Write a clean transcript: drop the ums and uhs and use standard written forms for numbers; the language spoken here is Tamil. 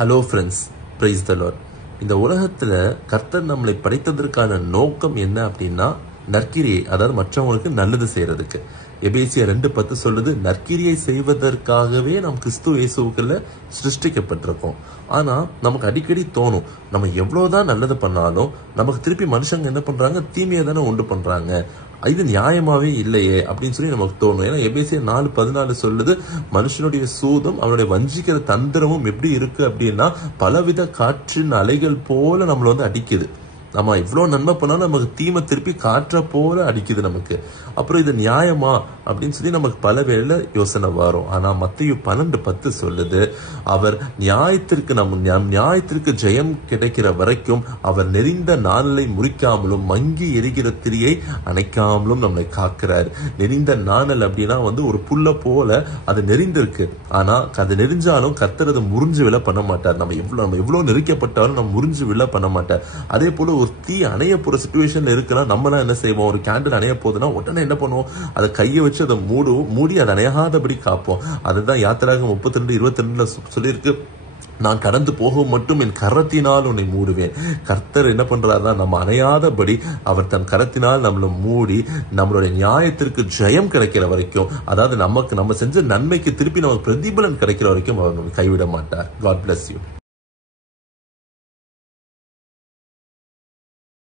Hello friends, praise the Lord. இந்த உலகத்தில் கர்த்தர் நம்மளை படைத்ததற்கான நோக்கம் என்ன அப்படின்னா நற்கிரியை, அதாவது மற்றவங்களுக்கு நல்லது செய்யறதுக்கு. எபேசியர் 2:10 சொல்லுது, நற்கிரியை செய்வதற்காகவே நாம் கிறிஸ்து இயேசுவுக்குள்ள சிருஷ்டிக்கப்பட்டிருக்கோம். ஆனா நமக்கு அடிக்கடி தோணும், நம்ம எவ்வளவுதான் நல்லது பண்ணாலும் நமக்கு திருப்பி மனுஷங்க என்ன பண்றாங்க, தீமையை தானே உண்டு பண்றாங்க, இது நியாயமாவே இல்லையே அப்படின்னு சொல்லி நமக்கு தோணும். ஏன்னா எபேசியர் 4:14 சொல்லுது, மனுஷனுடைய சூதும் அவனுடைய வஞ்சிக்கிற தந்திரமும் எப்படி இருக்கு அப்படின்னா பலவித காற்றின் அலைகள் போல நம்மளை அடிக்குது. நம்ம இவ்வளவு நன்மை பண்ணாலும் நமக்கு தீமை திருப்பி காற்ற போல அடிக்குது நமக்கு. அப்புறம் இது நியாயமா அப்படின்னு சொல்லி நமக்கு பல வேளை யோசனை வரும். ஆனா மத்தேயு 12:10 சொல்லுது, அவர் நியாயத்திற்கு ஜெயம் கிடைக்கிற வரைக்கும் அவர் நெறிந்த நாணலை முறிக்காமலும் மங்கி எரிகிற திரியை அணைக்காமலும் நம்மளை காக்கிறார். நெறிந்த நாணல் அப்படின்னா ஒரு புல்ல போல அது நெறிந்திருக்கு. ஆனா அது நெறிஞ்சாலும் கர்த்தர் அதை முறிஞ்சு விழ பண்ண மாட்டார். நம்ம எவ்வளவு நெருக்கப்பட்டாலும் நம்ம முறிஞ்சு விழ பண்ண மாட்டார். அதே போல ஒரு தீ அணைய போற சிச்சுவேஷன்ல இருக்குன்னா நம்மளாம் என்ன செய்வோம், ஒரு கேண்டில் அணைய போதுன்னா உடனே என்ன பண்ணுவோம், அதை கையை வச்சு அதை மூடி அதை அணையாதபடி காப்போம். அதுதான் யாத்திராகமம் 32:22 சொல்லியிருக்கு, நான் கடந்து போகும் மட்டும் என் கரத்தினால் உன்னை மூடுவேன். கர்த்தர் என்ன பண்றாருன்னா நம்ம அணையாதபடி அவர் தன் கரத்தினால் நம்மளை மூடி நம்மளுடைய நியாயத்திற்கு ஜெயம் கிடைக்கிற வரைக்கும், அதாவது நம்ம செஞ்ச நன்மைக்கு திருப்பி நமக்கு பிரதிபலன் கிடைக்கிற வரைக்கும் அவர் கைவிட மாட்டார். God bless you.